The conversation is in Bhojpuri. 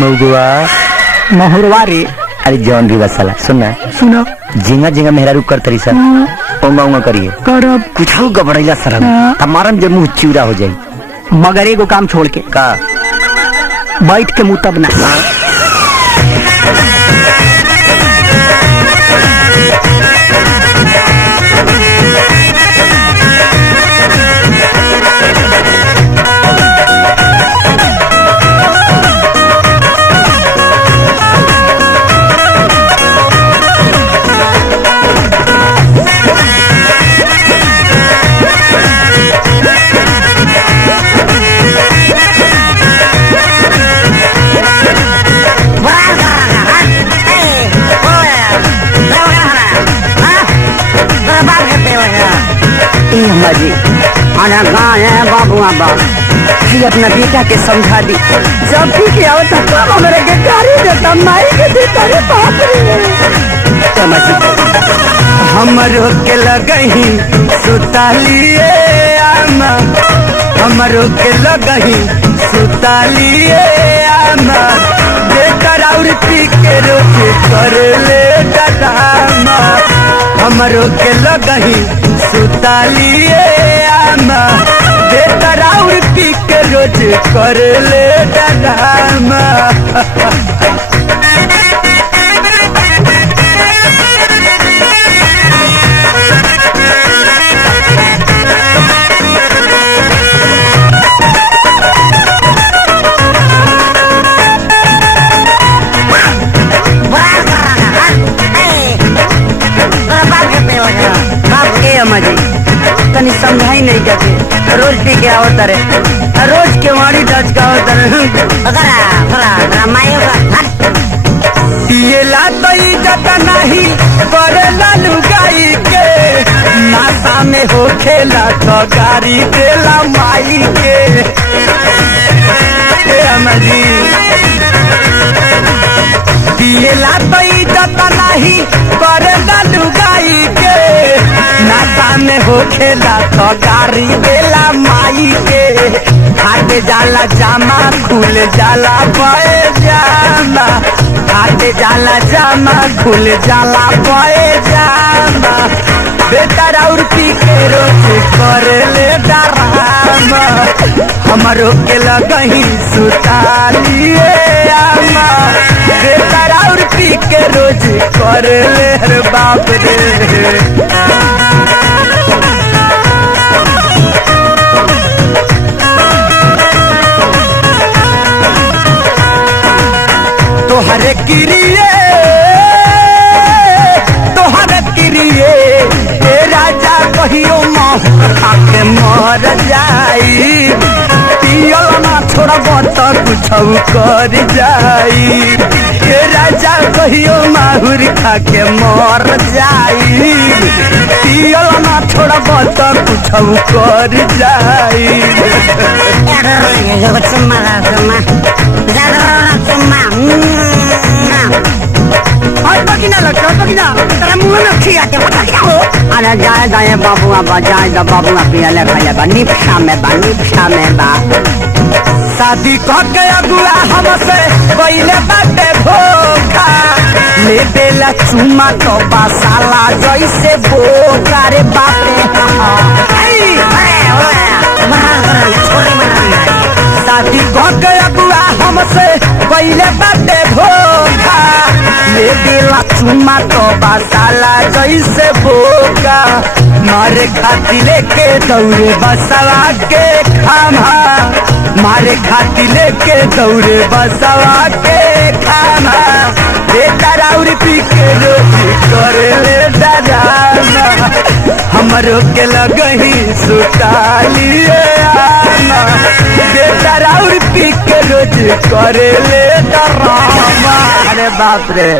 मऊगुआ महुरवा रे। अरे जौन भी बसला सुनना सुना झिंगा झिंगा मेहरा कर तरी सर उंगा उंगा करिए करब कुछ गबड़ैला सर हमारा जब मुंह चिवड़ा हो जाये। मगर एगो काम छोड़ के का बैठ के मुँह तब ना जी आना गाँव है बाबू आबा जी अपना बेटा के समझा दी जब भी के आवत तब हमरा के गाड़ी देता माई के देता रे बाप रे हमरो के लगही सुतालिए आमा हमरो के लगही सुतालिए आमा बेकर और पी के रोज कर ले डरामा हमरो के लगही सुतालिए आमा बेकर और पी के रोज कर ले डरामा तनी समझाई नहीं जाते रोज पी के आवत रे रोज के वाड़ी डच का आवत रे ये ला तो इज्जत नहीं करेला लुगाई के नाता में हो खेला तो गाड़ी देला माई के अमरी ये ला तो इज्जत नहीं करेला लुगाई के नाता में हो खेला तो गाड़ी देला माई के हाथ जाला जामा खुल जाला पाए जामा हाथ जाला जामा खुल जाला पाए जामा बेटर और पी के रोज कर ले डरामा हमरो के लगही सुतालिए आमा बेटर और पी के रोज कर ले रे बाप रे तोहरे किरिए ए राजा कहियो माहौर खाके मर जाई पियल ना छोड़ब त कुछ कर जाई ए राजा कहियो माहौर खाके मर जाई पियल ना छोड़ब त कुछ कर जाई अरे जाए जाए बाबुआ बा जाए दा बाबुआ पिया ले खाया निपशा में बा शादी कह के अगुआ हमसे पहले बाटे धोखा ले देला चुमा तो बासाला जैसे बोका रे बापे शादी कह के अगुआ हमसे पहले बाटे धोखा ले देला चुमा तो बासाला जैसे बोका मारे खाती लेके दौड़े बसवा के खामा मारे खाती लेके दौड़े बसवा के खामा बेटर और पी के रोज करे ले डराना हमरो के लगही सुतालिए आमा बेटर और पी के रोज करे ले डराना अरे बाप रे।